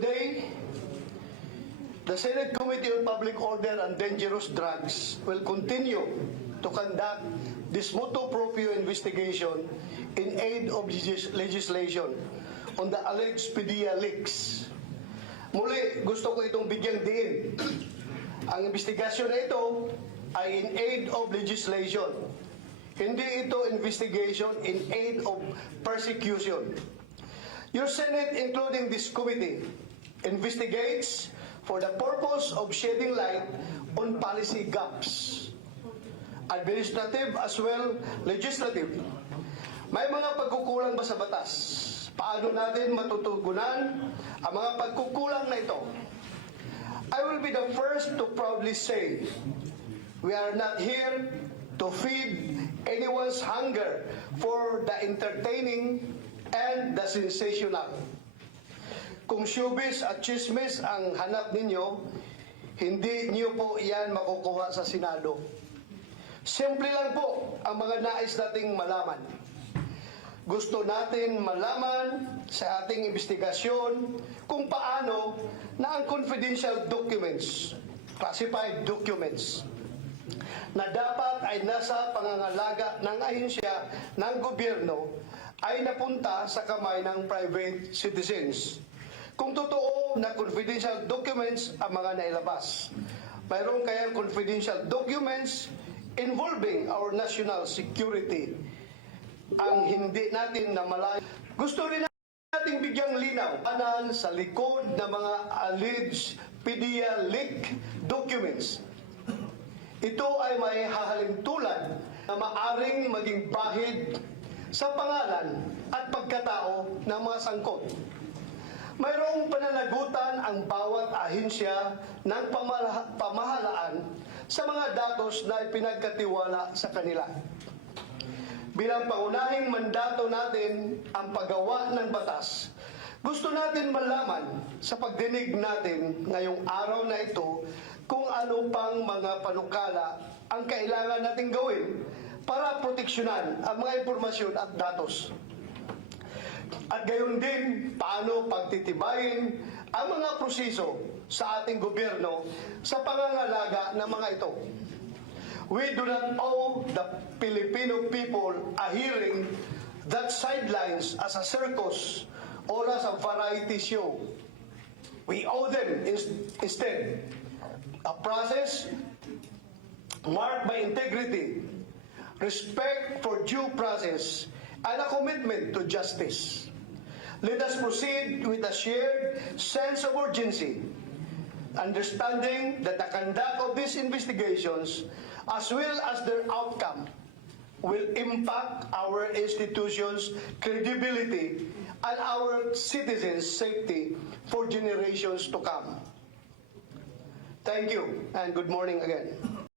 Today, the Senate Committee on Public Order and Dangerous Drugs will continue to conduct this motu proprio investigation in aid of legislation on the alleged PDEA leaks. Muli, gusto ko itong bigyang diin. Ang investigasyon na ito ay in aid of legislation. Hindi ito investigation in aid of persecution. Your Senate, including this committee, investigates for the purpose of shedding light on policy gaps, administrative as well legislative. May mga pagkukulang ba sa batas? Paano natin matutugunan ang mga pagkukulang na ito? I will be the first to proudly say, we are not here to feed anyone's hunger for the entertaining and the sensational. Kung showbiz at chismis ang hanap ninyo, hindi niyo po iyan makukuha sa Senado. Simple lang po ang mga nais nating malaman. Gusto natin malaman sa ating investigasyon kung paano na ang confidential documents, classified documents, na dapat ay nasa pangangalaga ng ahensya ng gobyerno ay napunta sa kamay ng private citizens. Kung totoo na confidential documents ang mga nailabas, mayroon kayang confidential documents involving our national security ang hindi natin namalayan. Gusto rin nating bigyang linaw sa likod ng mga alleged PDEA leak documents. Ito ay may hahalintulad na maaring maging bahid sa pangalan at pagkatao ng mga sangkot. Mayroong pananagutan ang bawat ahensya ng pamahalaan sa mga datos na ipinagkatiwala sa kanila. Bilang pangunahing mandato natin ang paggawa ng batas, gusto natin malaman sa pagdinig natin ngayong araw na ito kung ano pang mga panukala ang kailangan nating gawin para proteksyonan ang mga impormasyon at datos. At gayon din, paano pagtitibayin ang mga proseso sa ating gobyerno sa pangangalaga ng mga ito. We do not owe the Filipino people a hearing that sidelines as a circus or as a variety show. We owe them instead a process marked by integrity, respect for due process, and a commitment to justice. Let us proceed with a shared sense of urgency, understanding that the conduct of these investigations, as well as their outcome, will impact our institutions' credibility and our citizens' safety for generations to come. Thank you, and good morning again.